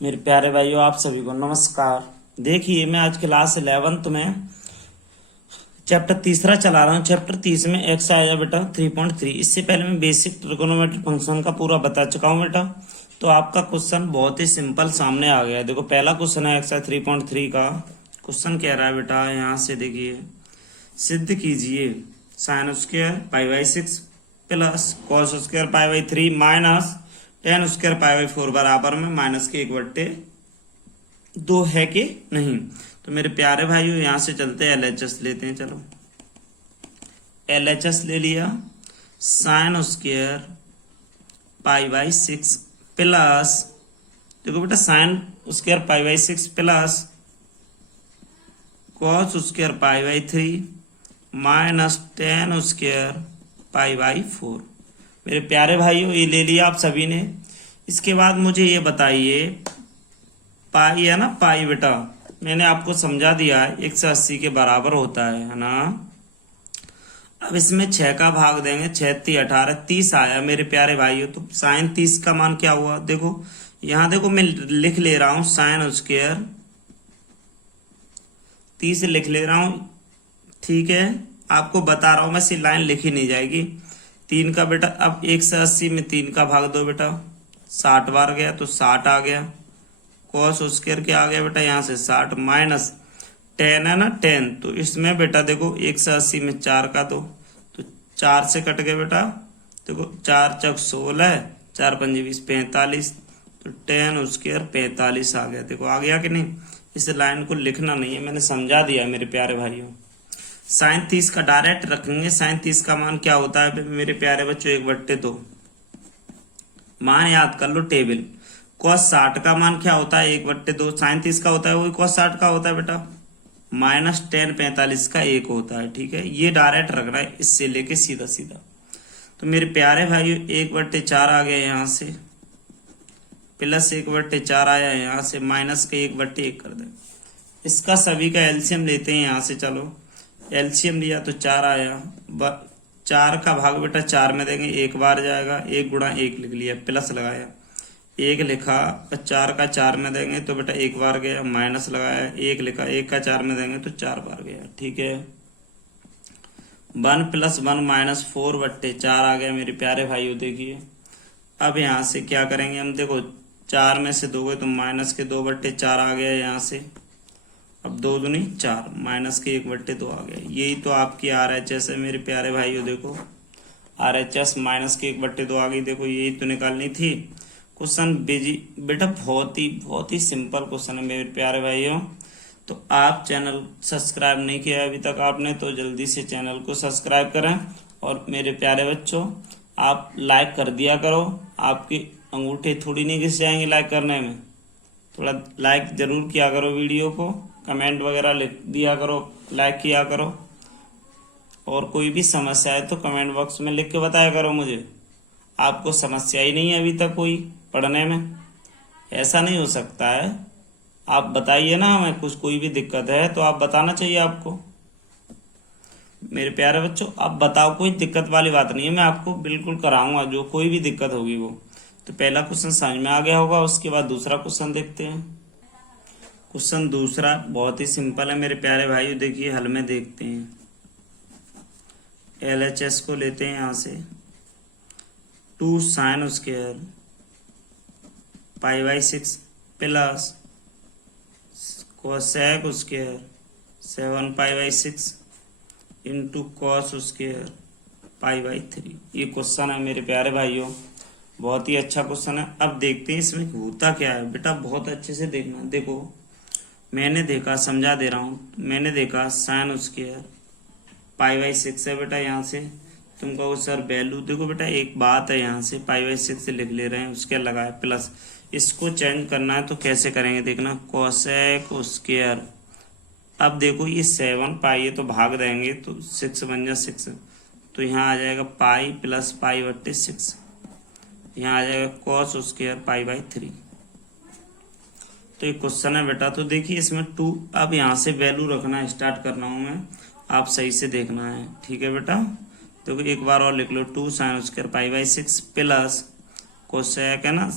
मेरे प्यारे भाइयों, आप सभी को नमस्कार। देखिए, मैं आज क्लास 11th में चैप्टर तीसरा चला रहा हूँ। चैप्टर 30 में एक्स आएगा बेटा 3.3। इससे पहले मैं बेसिक ट्रिगोनोमेट्री फंक्शन का पूरा बता चुका हूँ बेटा। तो आपका क्वेश्चन बहुत ही सिंपल सामने आ गया है। देखो, पहला क्वेश्चन है एक्स 3.3 का। क्वेश्चन कह रहा है बेटा, यहाँ से देखिए, सिद्ध कीजिए sine square pi by 6 plus cos square pi by 3 minus ten square pi by 4 बराबर में माइनस के 1/2 है कि नहीं। तो मेरे प्यारे भाइयों, यहां से चलते हैं एलएचएस लेते हैं। चलो, एलएचएस ले लिया। Sine square pi by 6 plus, देखो बेटा, sine square pi by 6 plus cos square pi by 3 minus ten square pi by 4। मेरे प्यारे भाइयों, ये ले लिया आप सभी ने। इसके बाद मुझे ये बताइए, पाई है ना, पाई बेटा मैंने आपको समझा दिया है 180 के बराबर होता है ना। अब इसमें 6 का भाग देंगे, 6 3 18 30 आया मेरे प्यारे भाइयों। तो साइन 30 का मान क्या हुआ, देखो यहां देखो, मैं लिख ले रहा हूं साइन स्क्वायर 30 लिख ले रहा हूं, ठीक है। आपको बता रहा हूं मैं, सी लाइन लिखी नहीं जाएगी। 3 का बेटा, अब 180 में 3 का भाग दो बेटा, 60 बार गया तो 60 आ गया। कॉस स्क्वायर क्या आ गया बेटा, यहाँ से 60 माइनस 10 है ना 10। तो इसमें बेटा देखो, 180 में 4 का दो तो 4 से कट गए बेटा। देखो 4 चौक 16, 4 पंजे 20 45। तो 10 स्क्वायर 45 आ गया। देखो आ गया कि नहीं। इस लाइन को लिखना नहीं है, मैंने समझा दिया मेरे प्यारे भाइयों। साइन 30 का डायरेक्ट रखेंगे। साइन 30 का मान क्या होता है मेरे प्यारे बच्चों, 1/2। मान याद कर लो टेबल। कॉस 60 का मान क्या होता है, 1/2। साइन 30 का होता है वही कॉस 60 का होता है बेटा। माइनस टेन 45 का 1 होता है, ठीक है। ये डायरेक्ट रखना है, इससे लेके सीधा सीधा। तो मेरे प्यारे भाइयों, 1/4 आ गया यहाँ से, प्लस 1/4 आया यहाँ से, माइनस के 1/1 कर दे। इसका सभी का एलसीएम लेते हैं यहाँ से। चलो, एलसीएम लिया तो 4 आया। 4 का भाग बेटा 4 में देंगे, 1 बार जाएगा, 1 गुणा 1 लिख लिया, प्लस लगाया, 1 लिखा। 4 का 4 में देंगे तो बेटा 1 बार गया, माइनस लगाया, 1 लिखा, 1 का 4 में देंगे तो 4 बार गया, ठीक है। 1 + 1 - 4/4 आ गया मेरे प्यारे भाइयों। देखिए, अब यहाँ से क्या करेंगे हम, देखो 4 में से 2 गए तो माइनस के 2/4 आ गया यहाँ से। अब 2 दूनी 4, माइनस के 1/2 आ गया। यही तो आपकी RHS है मेरे प्यारे भाइयों। देखो RHS माइनस के 1/2 आ गई। देखो यही तो निकालनी थी। क्वेश्चन बेटा बहुत ही सिंपल क्वेश्चन है मेरे प्यारे भाइयों। तो आप चैनल सब्सक्राइब नहीं किया अभी तक आपने, तो जल्दी से चैनल को सब्सक्राइब करें। और मेरे प्यारे बच्चों, आप लाइक कर दिया करो। आपकी अंगूठे थोड़ी नहीं घिस जाएंगे लाइक करने में। थोड़ा लाइक जरूर किया करो वीडियो को, कमेंट वगैरह लिख दिया करो, लाइक किया करो। और कोई भी समस्या है तो कमेंट बॉक्स में लिख के बताया करो मुझे। आपको समस्या ही नहीं है अभी तक कोई पढ़ने में, ऐसा नहीं हो सकता है। आप बताइए ना हमें, कुछ कोई भी दिक्कत है तो आप बताना चाहिए आपको। मेरे प्यारे बच्चों, आप बताओ, कोई दिक्कत वाली बात नहीं है, मैं आपको बिल्कुल कराऊंगा जो कोई भी दिक्कत होगी वो। तो पहला क्वेश्चन समझ में आ गया होगा। उसके बाद दूसरा क्वेश्चन देखते हैं। क्वेश्चन दूसरा बहुत ही सिंपल है मेरे प्यारे भाइयों। देखिए, हल में देखते हैं। LHS को लेते हैं यहाँ से। 2 sine square pi by 6 plus cosec square 7 pi by 6 into cos square pi by 3। ये क्वेश्चन है मेरे प्यारे भाइयों, बहुत ही अच्छा क्वेश्चन है। अब देखते हैं इसमें होता क्या है बेटा, बहुत अच्छे से देखना। देखो, मैंने देखा, समझा दे रहा हूँ। मैंने देखा साइन स्क्वायर पाई बाई 6 है बेटा। यहाँ से तुम कहो सर वैल्यू, देखो बेटा एक बात है, यहाँ से पाई बाई 6 से लिख ले रहे हैं, उसके लगाए प्लस। इसको चेंज करना है तो कैसे करेंगे देखना, कोसेक स्क्वायर। अब देखो ये 7 पाई है तो भाग देंगे तो 6 बन जाए 6। तो यहाँ आ जाएगा पाई प्लस पाई/6। यहाँ आ जाएगा कॉस स्क्वायर पाई बाई 3। तो ये क्वेश्चन है बेटा। तो देखिए इसमें 2, अब यहाँ से वैल्यू रखना स्टार्ट करना हूँ मैं, आप सही से देखना है, ठीक है बेटा। देखो एक बार और लिख लो, 2 sine square pi by 6 plus cosec है ना,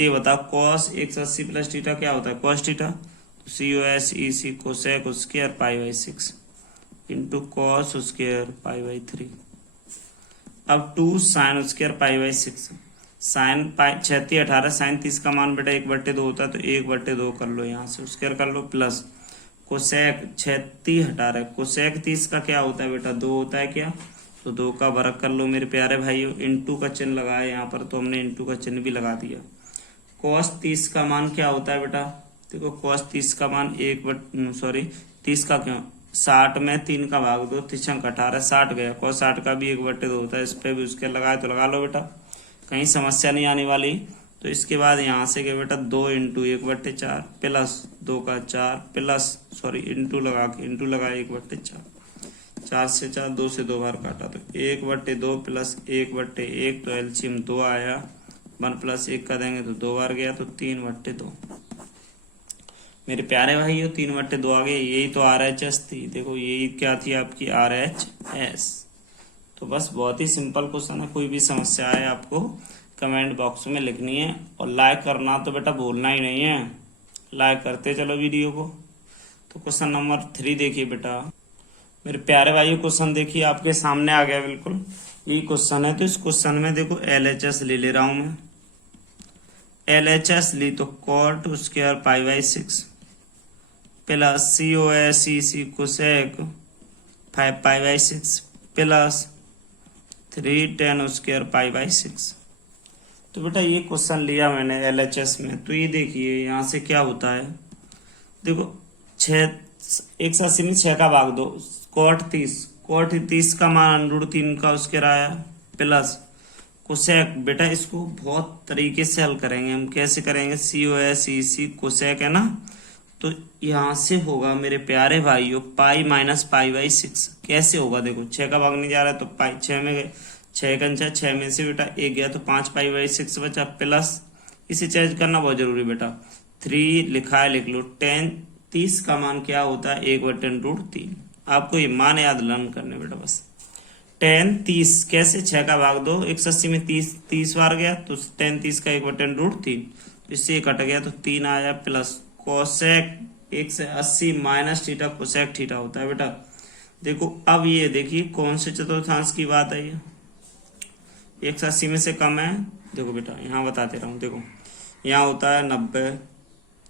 तो ये बताओ कॉस 180 प्लस थीटा क्या होता है, कॉस थीटा। तो COS EC cosec square π/6 into cos square π/3। अब 2 साइन स्क्वायर π/6, साइन 36/18, साइन 30 का मान बेटा 1/2 होता है, तो 1/2 कर लो, यहाँ से स्क्वायर कर लो, प्लस कोसेक 36/18, कोसेक 30 का क्या होता है बेटा 2 होता है क्या, तो 2 का वर्ग कर लो मेरे प्यारे भाइयों। इंटू का चिन्ह लगाया यहाँ पर, तो हमने इंटू का चिन्ह भी लगा दिया। कॉस 30 का मान क्या होता है बेटा, देखो कॉस 30 का मान 30 का क्यों 60 में 3 का भाग 2, 3×18 60 गया, cos 60 का भी 1/2 होता है, इस पे भी उसके लगाए तो लगा लो बेटा, कहीं समस्या नहीं आने वाली। तो इसके बाद यहाँ से क्या बेटा 2 इंटू 1/4 प्लस 2 का 4 प्लस इंटू लगा 1/4, 4 से 4 2 से 2 बार काटा, तो 1/2 प्लस 1/1, तो एलसीएम 2 आया, 1 प्लस 1 का देंगे तो 2 बार गया, तो 3/2 मेरे प्यारे भाइयों, 3/2 आ गए। यही तो RHS थी, देखो यही क्या थी आपकी RHS। तो बस बहुत ही सिंपल क्वेश्चन है, कोई भी समस्या है आपको कमेंट बॉक्स में लिखनी है, और लाइक करना तो बेटा भूलना ही नहीं है, लाइक करते चलो वीडियो को। तो क्वेश्चन नंबर 3 देखिए बेटा मेरे प्यारे भाइयों, क्वेश्चन देखिए आपके सामने आ गया, बिल्कुल यही क्वेश्चन है। तो इस क्वेश्चन में देखो LHS ले रहा हूं मैं, LHS ली तो cot square π/6 plus COS EC cosec 5π/6 plus 3 tan square π/6। तो बेटा ये क्वेश्चन लिया मैंने LHS में, तो ये देखिए यहाँ से क्या होता है, देखो 180 में 6 का भाग 2, cot 30 का मान √3 का स्क्वायर आया, प्लस कोसेक, बेटा इसको बहुत तरीके से हल करेंगे हम, कैसे करेंगे, COS EC कोसेक है ना, तो यहाँ से होगा मेरे प्यारे भाइयों π-π/6, कैसे होगा, देखो 6 का भाग नहीं जा रहा है, तो 6 में गए, 6 में से बेटा 1 गया, तो 5π/6 बचा, प्लस इसे चेंज करना बहुत जरूरी बेटा, 3 लिखा है लिख लो, 30 का मान क्या होता है 1/√3, आपको ये मान याद लर्न करने बेटा बस। 30 कैसे, 6 का भाग 2, 180 में 30 बार गया, तो 30 का 1/√3, इससे ये कट गया, तो 3 आया, plus cosec 180 minus theta cosec theta होता है बेटा। देखो अब ये देखिए कौन से चतुर्थांश की बात है, ये 180 में से कम है, देखो बेटा यहाँ बताते रहा हूँ, देखो यहाँ होता है 90,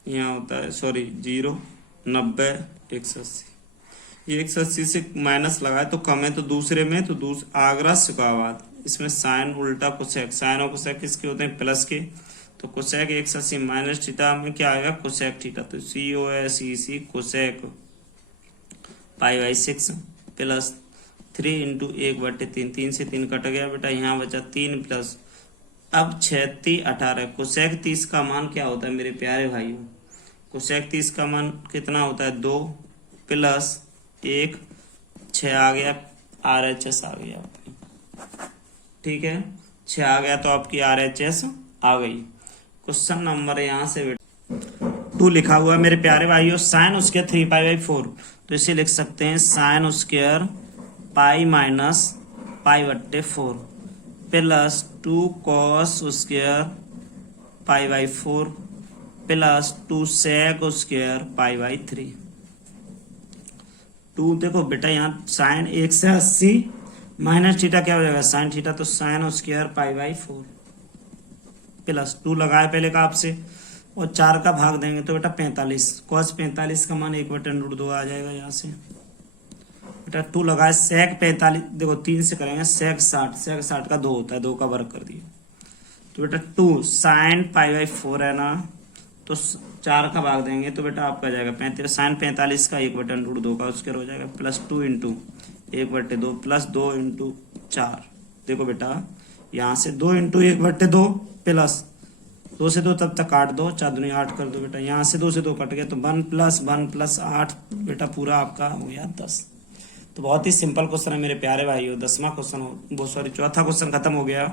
यहाँ होता है 0 90 180, ये 180 से माइनस लगाए तो कम है, तो दूसरे में तो आगरा सुखावाद, इसमें साइन उल्टा कोसेक, साइन और कोसेक किसके होते हैं प्लस के, तो कोसेक 180 माइनस थीटा में क्या आएगा कोसेक थीटा, तो COS EC cosec π/6 plus 3 into 1/3, 3 से 3 कट गया बेटा, यहाँ बचा 3 प्लस, अब 36/18, कोसेक 30 का मान क्या होता है मेरे प्यारे भाइयों, कोसेक 30 का मान कितना होता है 2 प्लस 1 6 आ गया, RHS आ गया आपकी, ठीक है 6 आ गया, तो आपकी RHS आ गई। क्वेश्चन नंबर यहाँ से 2 लिखा हुआ है मेरे प्यारे भाइयों, साइन स्क्वायर 3π/4, तो इसे लिख सकते हैं sine square π-π/4 plus 2 cos square π/4 plus 2 sec square π/3। 2 देखो बेटा यहाँ साइन 180 माइनस थीटा क्या हो जाएगा साइन थीटा, तो साइन स्क्वायर π/4 प्लस 2 लगाए पहले का आपसे, और 4 का भाग देंगे तो बेटा 45, cos 45 का मान 1/√2 आ जाएगा यहाँ से बेटा। 2 लगाए सेक 45, देखो 3 से करेंगे सेक 60 का 2 होता है, 2 का वर्ग कर दिया, तो बेटा 2 साइन π/4 है ना, तो 4 का भाग देंगे तो बेटा आपका जाएगा 35, साइन 45 का 1/√2 का स्क्वायर हो जाएगा, प्लस 2 इंटू 1/2 प्लस 2 इंटू 4, देखो बेटा यहाँ से 2 इंटू 1/2 प्लस 2 से 2 तब तक काट दो, 4 दूनी 8 कर दो बेटा, यहाँ से 2 से 2 कट गया, तो 1 प्लस 8 बेटा पूरा आपका हो गया 10। तो बहुत ही सिंपल क्वेश्चन है मेरे प्यारे भाइयों, 10वां क्वेश्चन चौथा क्वेश्चन खत्म हो गया।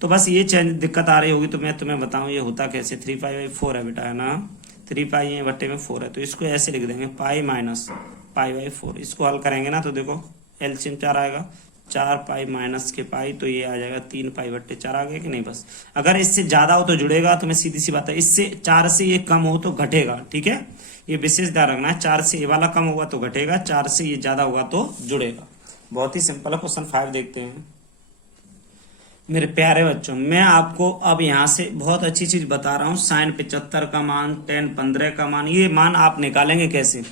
तो बस ये चेंज दिक्कत आ रही होगी तो मैं तुम्हें बताऊं ये होता कैसे, 3π/4 है बेटा, है ना, 3π/4 है, तो इसको ऐसे लिख देंगे π - π/4, इसको हल करेंगे ना तो देखो एलसीएम 4 आएगा, 4 पाई माइनस के पाई, तो ये आ जाएगा 3 पाई बट्टे 4 आ गया कि नहीं। बस अगर इससे ज्यादा हो तो जुड़ेगा, तो मैं सीधी सी बात है, इससे 4 से ये कम हो तो घटेगा, ठीक है, ये विशेष ध्यान रखना है। 4 से ये वाला कम होगा तो घटेगा, 4 से ये ज्यादा होगा तो जुड़ेगा। बहुत ही सिंपल है। क्वेश्चन 5 देखते हैं मेरे प्यारे बच्चों। मैं आपको अब यहाँ से बहुत अच्छी चीज बता रहा हूँ। साइन 75 का मान, टेन 15 का मान, ये मान आप निकालेंगे कैसे।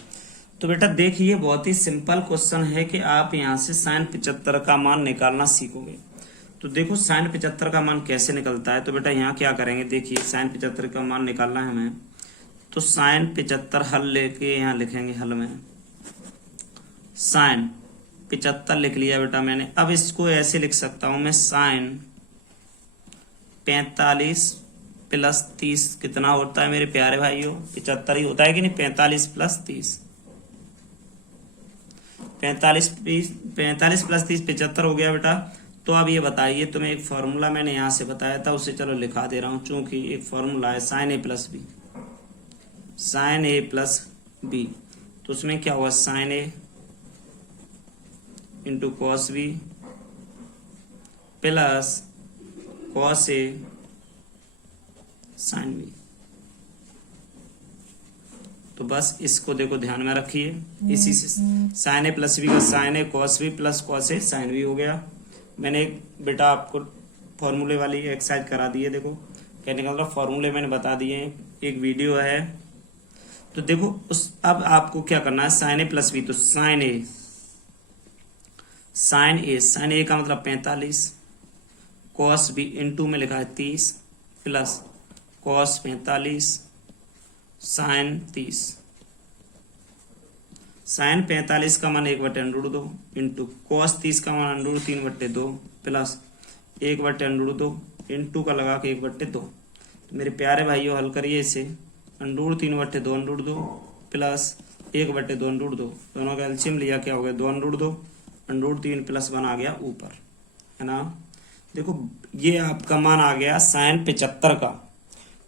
तो बेटा देखिए, बहुत ही सिंपल क्वेश्चन है कि आप यहाँ से साइन 75 का मान निकालना सीखोगे। तो देखो साइन 75 का मान कैसे निकलता है। तो बेटा यहाँ क्या करेंगे, देखिए साइन 75 का मान निकालना है हमें। तो साइन 75 हल लेके यहाँ लिखेंगे, हल में साइन 75 लिख लिया बेटा मैंने। अब इसको ऐसे लिख सकता हूं मैं, साइन 45 प्लस 30 कितना होता है मेरे प्यारे भाइयों, 75 ही होता है कि नहीं। 45 प्लस 30, 45 प्लस 30 75 हो गया बेटा। तो अब ये बताइए, तुम्हें एक फॉर्मूला मैंने यहाँ से बताया था, उसे चलो लिखा दे रहा हूं, चूंकि एक फॉर्मूला है sine A plus B, sine A plus B. तो उसमें क्या हुआ, sine A into cos B plus cos A sine B. तो बस इसको देखो ध्यान में रखिए, इसी से साइन ए प्लस बी का sine A cos B plus cos A sine B हो गया। मैंने एक बेटा आपको फॉर्मूले वाली एक्सरसाइज करा दी है, देखो कहने का मतलब फॉर्मूले मैंने बता दिए हैं, एक वीडियो है। तो देखो उस अब आपको क्या करना है, साइन ए प्लस बी, तो साइन ए का मतलब 45, कॉस बी इंटू में लिखा है 30 प्लस कॉस 45 साइन 30। साइन 45 का मान 1/√2 इंटू कॉस 30 का मान √3/2 प्लस 1/√2 इंटू का लगा के 1/2। तो मेरे प्यारे भाइयों हल करिए इसे, √3/2 प्लस 1/2, दोनों का एलसीएम लिया, क्या हो गया 2√2, √3 प्लस 1 आ गया ऊपर, है ना। देखो ये आपका मान आ गया साइन 75 का,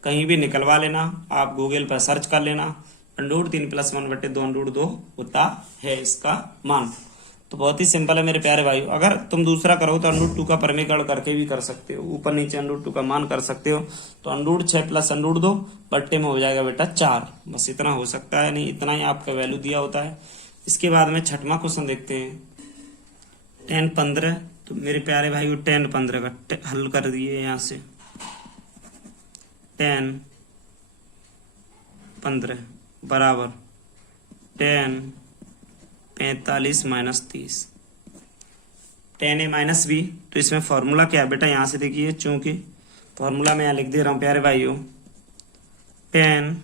कहीं भी निकलवा लेना, आप गूगल पर सर्च कर लेना, √3 प्लस 1/2 होता है इसका मान। तो बहुत ही सिंपल है मेरे प्यारे भाई। अगर तुम दूसरा करो तो √2 का परमीकरण करके भी कर सकते हो, ऊपर नीचे √2 का मान कर सकते हो। तो √6 प्लस √2 बट्टे में हो जाएगा बेटा 4, बस इतना हो सकता है, नहीं इतना ही आपका वैल्यू दिया होता है। इसके बाद में छठवां क्वेश्चन देखते हैं, tan 15। तो मेरे प्यारे भाई tan 15 का हल कर दिए यहाँ से, tan 15 बराबर tan 45 minus 30, tan a minus B. तो इसमें फॉर्मूला क्या है बेटा, यहाँ से देखिए, चूंकि फॉर्मूला मैं यहाँ लिख दे रहा हूँ प्यारे भाइयों, tan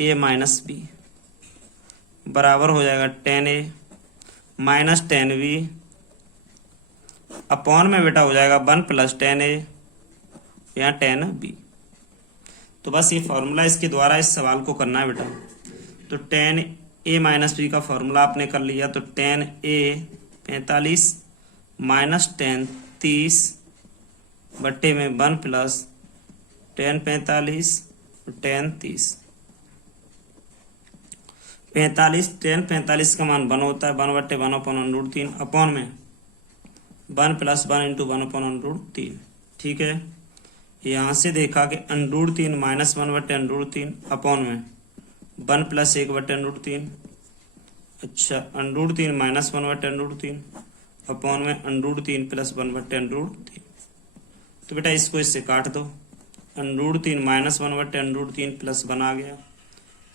a माइनस बी बराबर हो जाएगा tan a minus tan b upon में बेटा हो जाएगा 1 प्लस tan a या tan b। तो बस ये फॉर्मूला इसके द्वारा इस सवाल को करना है बेटा। तो tan a माइनस बी का फॉर्मूला आपने कर लिया, तो tan a 45 माइनस tan 30 बट्टे में 1 प्लस tan 45 tan 30। 45 tan 45 का मान 1 होता है, 1/1/√3 अपॉन में 1 प्लस 1 इंटू 1/√3, ठीक है। यहाँ से देखा कि √3 माइनस 1/√3 अपॉन में 1 प्लस 1/√3, अच्छा √3 माइनस 1/√3 अपॉन में √3 प्लस 1/√3। तो बेटा इसको इससे काट दो, √3 माइनस 1/√3 प्लस 1 आ गया।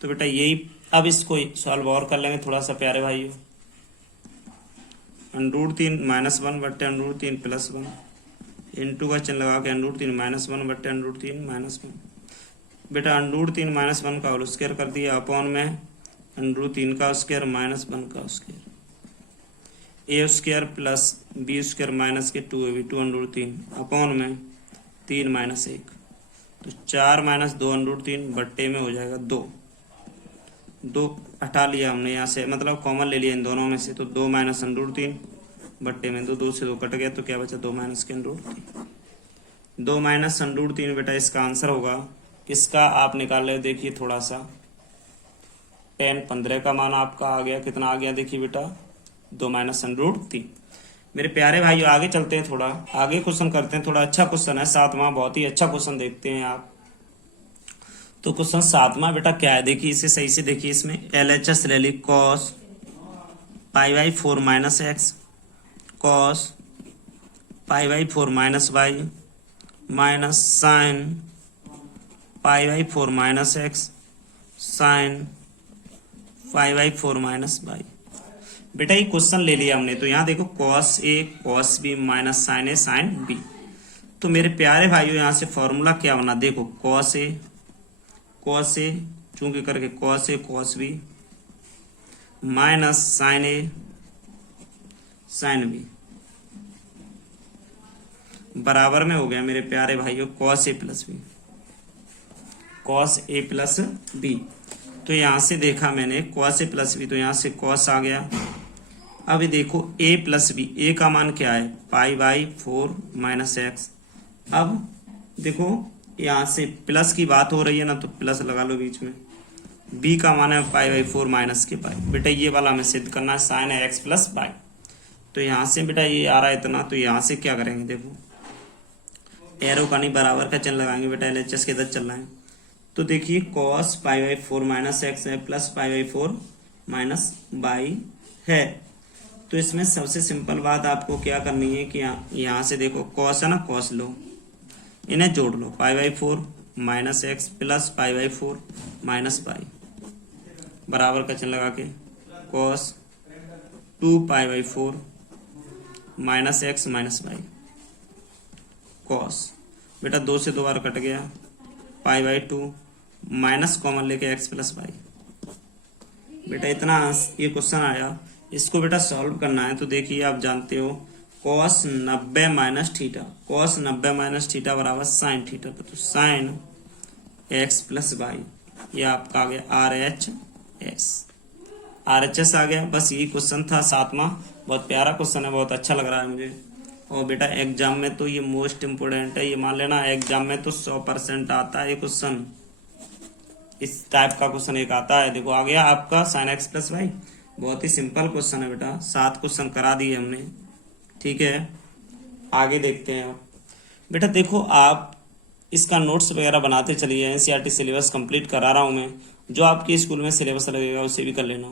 तो बेटा यही, अब इसको सॉल्व और कर लेंगे थोड़ा सा प्यारे भाइयों, √3 माइनस 1/√3 प्लस 1 इंटू का चिन्ह लगा के √3 माइनस 1/√3 माइनस 1। बेटा √3 माइनस 1 का होल स्क्वायर कर दिया अपॉन में √3 का स्क्वायर माइनस 1 का square, a square plus b square minus के 2ab 2√3 अपॉन में 3 माइनस 1। तो 4 माइनस 2√3 बट्टे में हो जाएगा 2 हटा लिया हमने यहाँ से, मतलब कॉमन ले लिया इन दोनों में से। तो 2 माइनस √3 बट्टे में 2 से 2 कट गया, तो क्या बचा 2 माइनस के √3। 2 माइनस √3 बेटा इसका आंसर होगा, इसका आप निकाल ले, देखिए थोड़ा सा। tan 15 का मान आपका आ गया, कितना आ गया देखिए बेटा 2 माइनस √3। मेरे प्यारे भाइयों आगे चलते हैं, थोड़ा आगे क्वेश्चन करते हैं। थोड़ा अच्छा क्वेश्चन है, सातवां, बहुत ही अच्छा क्वेश्चन देखते हैं आप। तो क्वेश्चन सातवां बेटा क्या है, देखिए इसे सही से देखिए। इसमें LHS ले ली, cos pi by 4 minus x, cos pi by 4 minus y, minus sine pi by 4 minus x, sine pi by 4 minus y. बेटा ये क्वेश्चन ले लिया हमने, तो यहाँ देखो cos A cos B minus sine A sine B. तो मेरे प्यारे भाइयों यहाँ से फॉर्मूला क्या बना, देखो कॉस ए चूंकि करके cos A cos B minus sine A sine B बराबर में हो गया मेरे प्यारे भाइयों cos A plus B, cos A plus B. तो यहां से देखा मैंने कॉस ए प्लस बी, तो यहां से कॉस आ गया। अब देखो ए प्लस बी, ए का मान क्या है, पाई बाई 4 माइनस एक्स। अब देखो यहां से प्लस की बात हो रही है ना, तो प्लस लगा लो बीच में। बी का मान है पाई बाई 4 माइनस के पाई। बेटा ये वाला हमें सिद्ध करना है, साइन है एक्स प्लस पाई। तो यहां से बेटा ये आ रहा है इतना, तो यहां से क्या करेंगे, देखो एरो का नहीं बराबर का चिन्ह लगाएंगे बेटा, LHS के इधर चलना है। तो देखिए cos pi by 4 minus x है plus pi by 4 minus y है। तो इसमें सबसे सिंपल बात आपको क्या करनी है कि यहाँ से देखो कॉस है ना, कॉस लो, इन्हें जोड़ लो, pi by 4 minus x plus pi by 4 minus pi बराबर का चिन्ह लगा के cos 2 pi by 4 minus x minus y cos. बेटा 2 से 2 बार कट गया, पाई बाई 2 माइनस कॉमन लेके एक्स प्लस वाई। बेटा इतना ये क्वेश्चन आया, इसको बेटा सॉल्व करना है। तो देखिए आप जानते हो cos 90 minus theta, cos 90 minus theta बराबर साइन थीटा। तो साइन एक्स प्लस वाई, ये आपका आ गया RHS आ गया। बस यही क्वेश्चन था सातवां, बहुत प्यारा क्वेश्चन है, बहुत अच्छा लग रहा है मुझे। और बेटा एग्जाम में तो ये मोस्ट इम्पोर्टेंट है, ये मान लेना एग्जाम में तो 100% आता है ये क्वेश्चन, इस टाइप का क्वेश्चन एक आता है। देखो आ गया आपका साइन एक्स प्लस वाई, बहुत ही सिंपल क्वेश्चन है बेटा, 7 क्वेश्चन करा दिए हमने। ठीक है आगे देखते हैं आप। बेटा देखो आप इसका नोट्स वगैरह बनाते चलिए, NCERT सिलेबस कंप्लीट करा रहा हूँ मैं, जो आपके स्कूल में सिलेबस लगेगा उसे भी कर लेना।